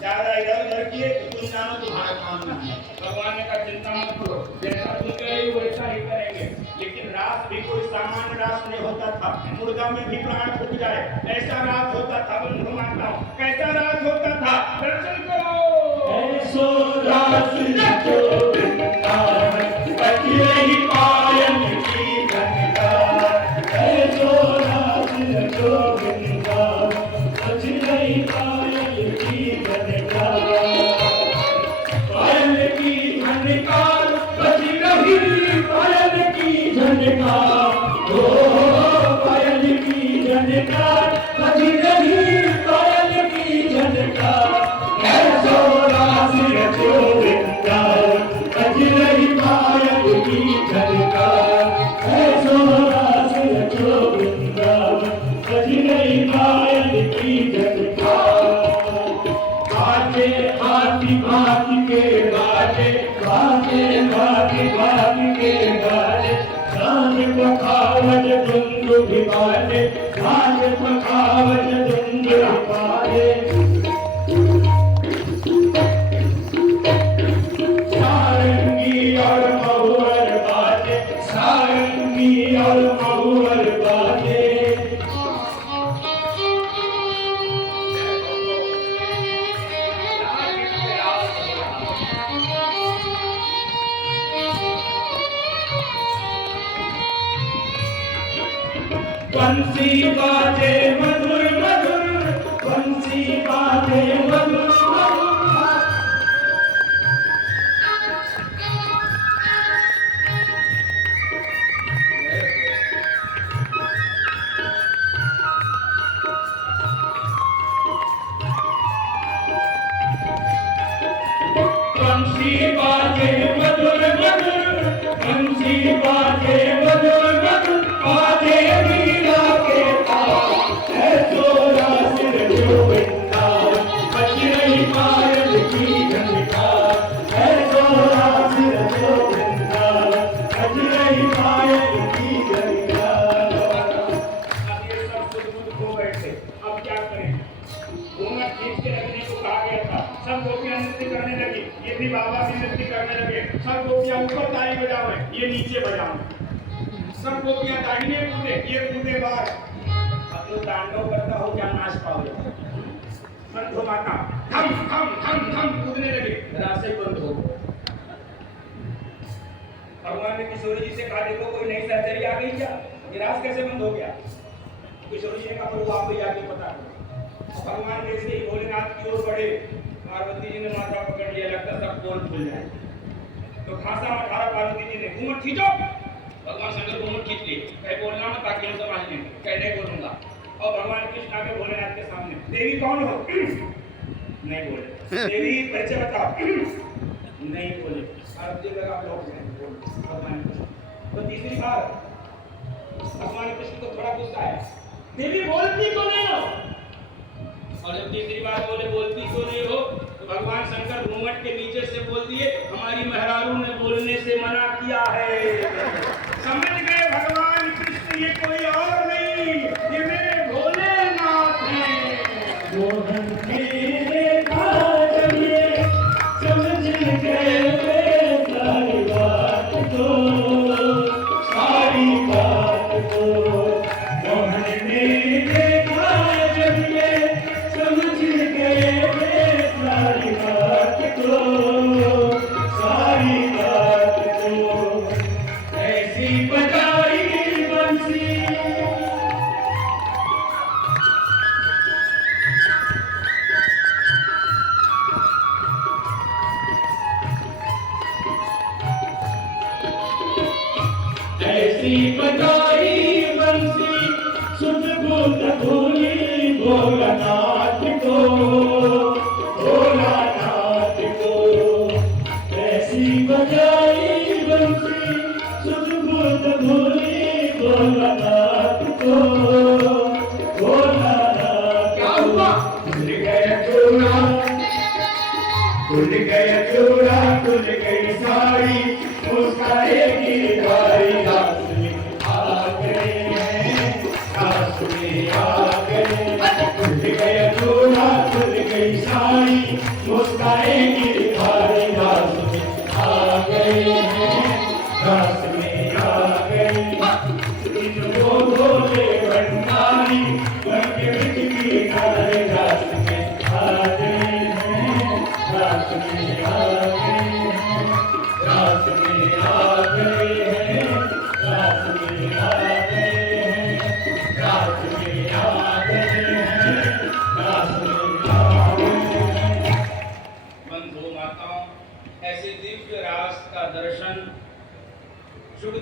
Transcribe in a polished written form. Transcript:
ज्यादा इधर उधर किए तुम जानो तुम्हारा काम नहीं है। भगवान ने कहा चिंता मत करो, जैसा तुम कहे वैसा ही करेंगे। लेकिन रास भी कोई सामान्य रास नहीं होता था, मुर्गा में भी प्राण फूक जाए ऐसा रास होता था। बंधु माताओं, कैसा रास होता था? दर्शन करो। ऐसो रास जो वृंदावन बजरंगी पायल की झनकार। ऐसो रास जो वृंदावन बजरंगी पायल की झनकार। पायल की झनकार बजरंगी पायल की झनकार। ओ पायल की झनकार बजरंगी पायल की झनकार। ऐसो रास जो वृंदावन बजरंगी पायल की झनकार। ऐसो रास जो वृंदावन बजरंगी पायल की झनकार। बाजे भांति भांति के बाजे, बाजे भांति भांति के बाजे। गान पखावज दुंदुभि बाजे, गान पखावज दुंदुभि बाजे। सारंगी और महुअर बाजे, सारंगी और महुअर बाजे। बंसी बाजे मधुर मधुर, बंसी बाजे मधुर मधुर। बंसी बाजे मधुर मधुर, बंसी बाजे मधुर मधुर। बाजे वीणा के तार। ऐसो रास जो वृंदावन बजरंगी पायल की झनकार। ऐसो रास जो वृंदावन बजरंगी पायल की झनकार। अब ये सब सुध हो बैठे, अब क्या करें? घूंघट खींच के रखने को कहा गया था। सब गोपियां नृत्य करने लगी, ये भी बाबा भी नृत्य करने लगे। सब गोपियां ऊपर ताली बजावे, ये नीचे बजावे। सब गोपियां दाहिने कूदे, ये कूदे बाहर। अब तो तांडव करता हो क्या नाच पाओगे? बंधु माता थम थम थम थम कूदने लगे, रास्ते बंद हो गए। भगवान ने किशोरी जी से कहा देखो कोई नई सर्जरी आ गई क्या? ये रास कैसे बंद हो गया? किशोरी जी ने कहा प्रभु आप भी आके पता करो। भगवान जैसे ही भोलेनाथ की ओर बढ़े, पार्वती जी ने माथा पकड़ लिया, लगता सब पोल खुल जाए। तो खासा अठारा पार्वती जी ने घूंघट खींचो। भगवान शंकर घूंघट खींच लिए, कहे बोलना मत ताकि हम समझ लें। कहे नहीं बोलूंगा। और भगवान कृष्ण आके भोलेनाथ के सामने, देवी कौन हो? नहीं बोले। देवी परिचय बताओ। नहीं बोले। अब जी लगा लोग भगवान कृष्ण। तो तीसरी बार भगवान कृष्ण को थोड़ा गुस्सा है, देवी बोलती क्यों नहीं हो? और जब तीसरी बार बोले बोलती क्यों नहीं हो, तो भगवान शंकर घूंघट के नीचे से बोल दिए हमारी मेहरारू ने बोलने से मना किया है। समझ गए भगवान कृष्ण ये कोई और नहीं, ये मेरे भोलेनाथ हैं। मोहन मेरे काज में समझ गए सारी बात को, सारी बात को। मोहन मेरे काज में समझ गए सारी बात को, सारी बात को। ऐसी बजाई बंसी। ऐसी बजाई बंसी सुध बुध भूली भोलानाथ को, भोलानाथ को। ऐसी बजाई बंसी सुध बुध भूली भोलानाथ को, भोलानाथ। क्या हुआ? खुल गया चूड़ा, खुल गया चूड़ा, खुल गई साड़ी, मुस्काएगी बारी। रासुली आ गए हैं, रासुली आ गए। खुल गया चूड़ा, खुल गई साड़ी, ऐसे दिव्य रास का दर्शन शुभ